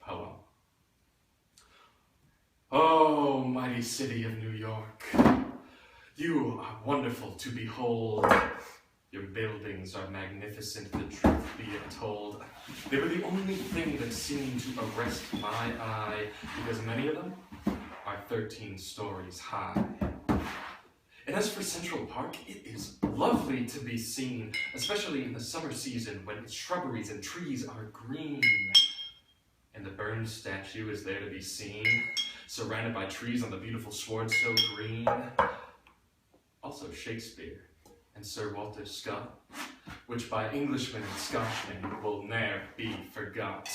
poem. Oh, mighty city of New York, you are wonderful to behold. Your buildings are magnificent, the truth be it told. They were the only thing that seemed to arrest my eye, because many of them are 13 stories high. And as for Central Park, it is lovely to be seen, especially in the summer season when its shrubberies and trees are green. And the Burns statue is there to be seen, surrounded by trees on the beautiful sward so green. Also Shakespeare and Sir Walter Scott, which by Englishmen and Scotchmen will ne'er be forgot.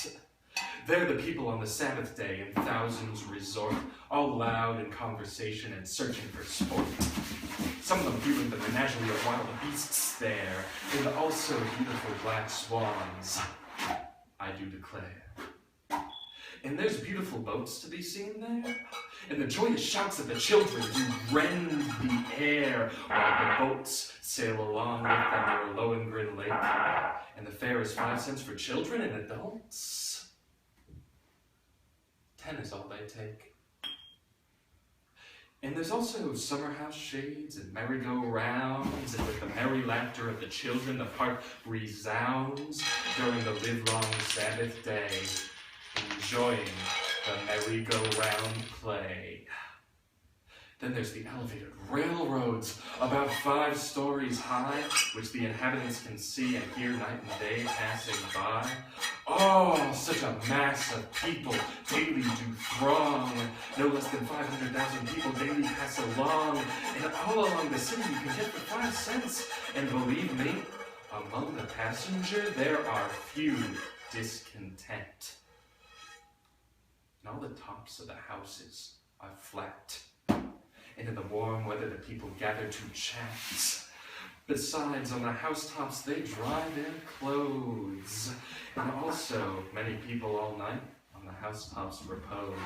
There the people on the Sabbath day in thousands resort, all loud in conversation and searching for sport. Some of them viewing the menagerie of wild beasts there, and also beautiful black swans, I do declare. And there's beautiful boats to be seen there, and the joyous shouts of the children do rend the air while the boats sail along with them near Lohengrin Lake, and the fare is 5 cents for children and adults. 10 is all they take. And there's also summer house shades and merry-go-rounds, and with the merry laughter of the children, the park resounds during the livelong Sabbath day, enjoying the merry-go-round play. Then there's the elevated railroads, about 5 stories high, which the inhabitants can see and hear night and day passing by. Oh, such a mass of people daily do throng. No less than 500,000 people daily pass along, and all along the city you can get for 5 cents. And believe me, among the passenger there are few discontent. And all the tops of the houses are flat. And in the warm weather the people gather to chat. Besides, on the housetops they dry their clothes. And also, many people all night on the housetops repose.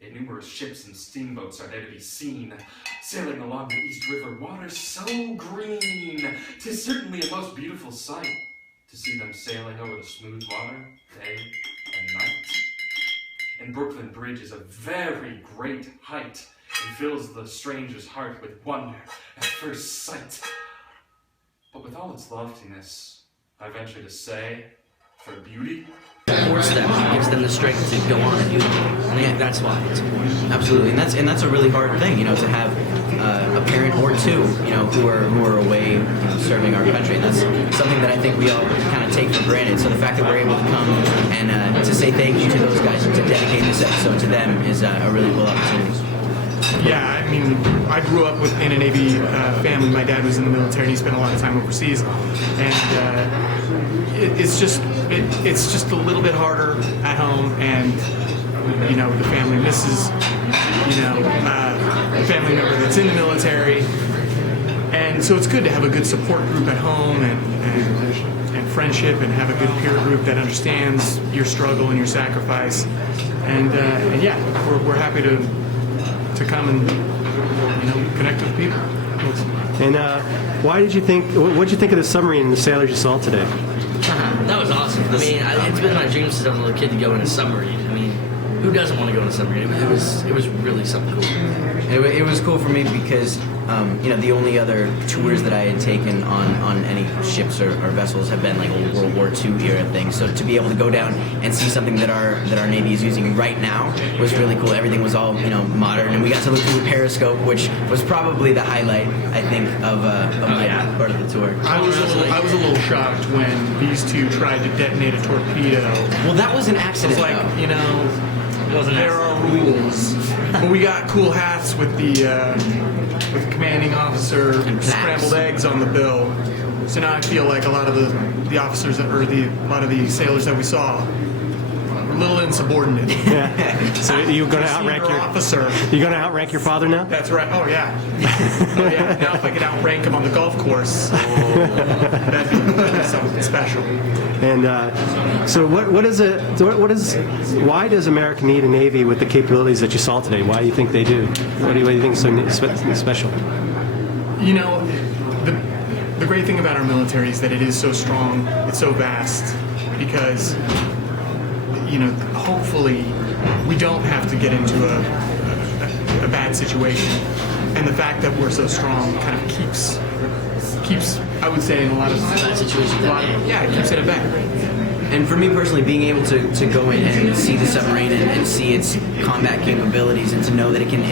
And numerous ships and steamboats are there to be seen, sailing along the East River, water so green. 'Tis certainly a most beautiful sight to see them sailing over the smooth water, day and night. And Brooklyn Bridge is a very great height, and fills the stranger's heart with wonder at first sight. But with all its loftiness, I venture to say, for beauty, supports them, gives them the strength to go on and do it. I think that's why it's important. Absolutely, and that's a really hard thing, to have a parent or two, who are away, serving our country, and that's something that I think we all kind of take for granted. So the fact that we're able to come and to say thank you to those guys and to dedicate this episode to them is a really cool opportunity. Yeah, I mean, I grew up in a Navy family. My dad was in the military, and he spent a lot of time overseas, and it's just a little bit harder at home, and the family misses a family member that's in the military, and so it's good to have a good support group at home and friendship, and have a good peer group that understands your struggle and your sacrifice, and yeah, we're happy to come and connect with people. And what did you think of the submarine and the sailors you saw today? That was awesome. I mean, it's been my dream since I was a little kid to go in a submarine. I mean, who doesn't want to go in a submarine? It was really something cool. It was cool for me because the only other tours that I had taken on any ships or vessels have been like old World War II era things. So to be able to go down and see something that our Navy is using right now was really cool. Everything was all modern, and we got to look through the periscope, which was probably the highlight, I think, of my part of the tour. I was a little shocked when these two tried to detonate a torpedo. Well, that was an accident. It was like, there are rules. But we got cool hats with the commanding officer and scrambled eggs on the bill. So now I feel like a lot of the officers a lot of the sailors that we saw were a little insubordinate. Yeah. So you're going to outrank your officer. You're going to outrank your father now? That's right. Oh yeah. Oh yeah. Now if I could outrank him on the golf course, that'd be something special. And so why does America need a Navy with the capabilities that you saw today? Why do you think they do? What do you think is so special? The great thing about our military is that it is so strong, it's so vast, because hopefully we don't have to get into a bad situation. And the fact that we're so strong kind of keeps, I would say, in a lot of situations, it keeps it at bay. And for me personally, being able to go in and see the submarine and see its combat capabilities, and to know that it can